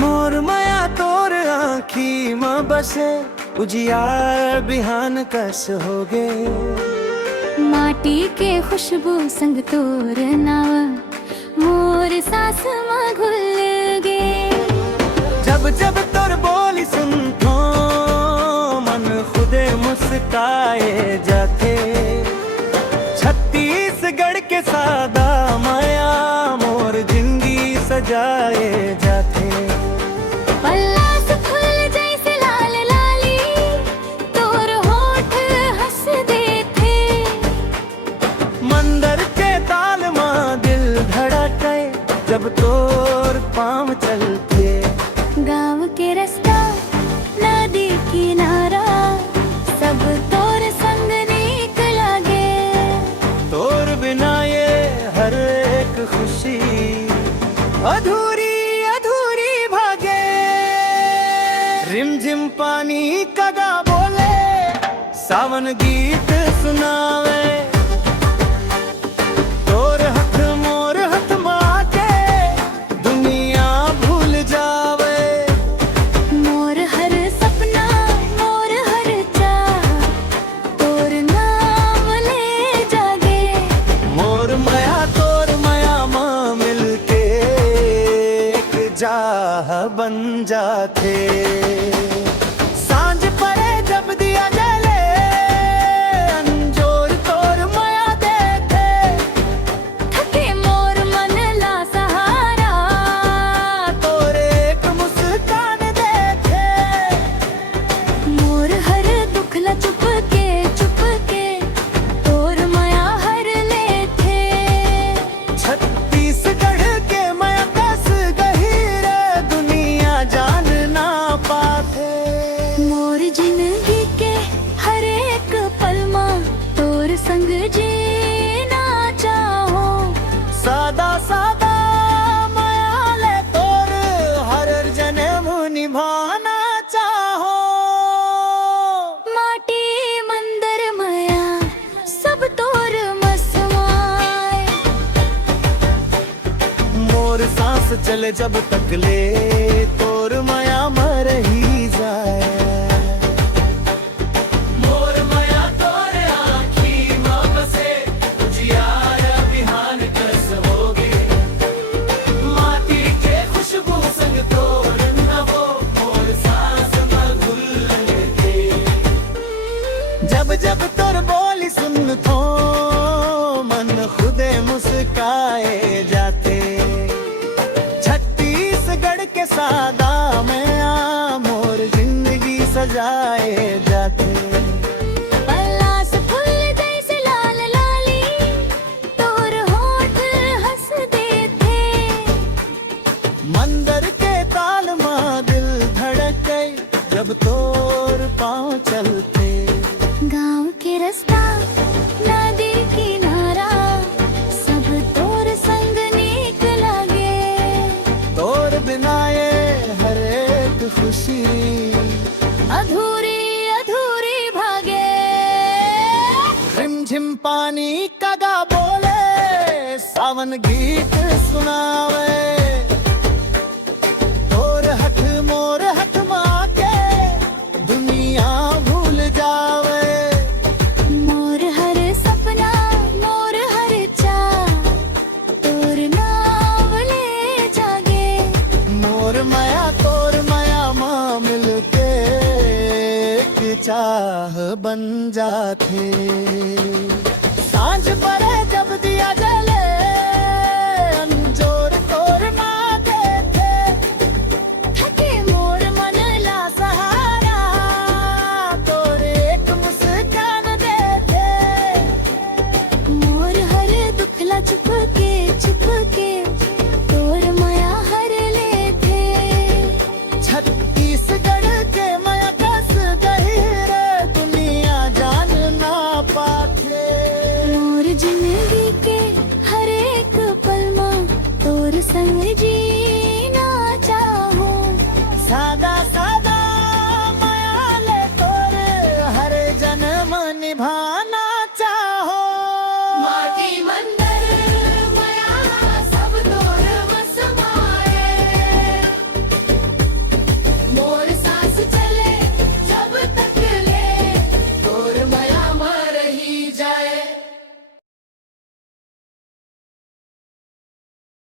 मोर माया तोर आँखी में बसे उजियार बिहान कस हो गे। माटी के खुशबू संग तोर नाव मोर सास में घुल गे। जब जब तोर बोली सुनतो मन खुदे मुस्काए जाते। छत्तीसगढ़ के सादा माया मोर जिंदगी सजाए जाते। पल्ला से फूल जैसे लाल लाली तोर होठ हंस देथे। मंदिर के ताल माँ दिल धड़के जब तोर पाँव चलते। गाँव के रास्ता नदी किनारा सब तोर संग नीक लागे। तोर बिना ये हर एक खुशी अधूरी अधूरी भागे। रिमझिम पानी कदा बोले सावन गीत सुनावे। तोर हथ मोर हथ माके दुनिया भूल जावे। मोर हर सपना मोर हर चाह तोर नाम ले जागे। मोर माया तोर माया माँ मिलके एक जाह बन जाते। सांझ पड़े जब दिया जले अंजोर तोर माया देखे। थके मोर मन ला सहारा तोर एक मुस्कान देखे। मोर हर दुख ला चुप के तोर माया हर लेथे। छत्तीसगढ़ के माया कस गहीरे दुनिया जान ना पाते। मोर जिंदगी के हर एक पल मा तोर संग जीना चाहो। सादा सादा माया ले तोर हर जन्म निभाना चाहो। माटी मंदिर माया सब तोर मसवाए। मोर सांस चले जब तक ले तोर माया मर ही जाए। मोर माया तोर आँखी माँ बसे उजियार बिहान कस होगे। माटी के खुशबू संग तोर नवो मोर सांस में घुल गे। जब जब तोर बोली सुन थो मन खुदे मुस्काए जाते। छत्तीसगढ़ के सादा में आ मोर जिंदगी सजाए जाते। पल्ला से फूल जैसे लाल लाली तोर होठ हंस देथे। मंदिर के ताल माँ दिल धड़के जब तोर पाँव चलते। गाँव के रास्ता नदी किनारा सब तोर संग नीक लागे। तोर बिना ये हर एक खुशी अधूरी अधूरी भागे। रिमझिम पानी कदा बोले सावन गीत सुनावे। तोर हथ मोर हथ माके दुनिया भूल जावे। मोर हर सपना मोर हर चाह तोर नाम ले जागे। मोर माया तोर माया माँ मिलके एक चाह बन जाते। सांझ पड़े जब दिया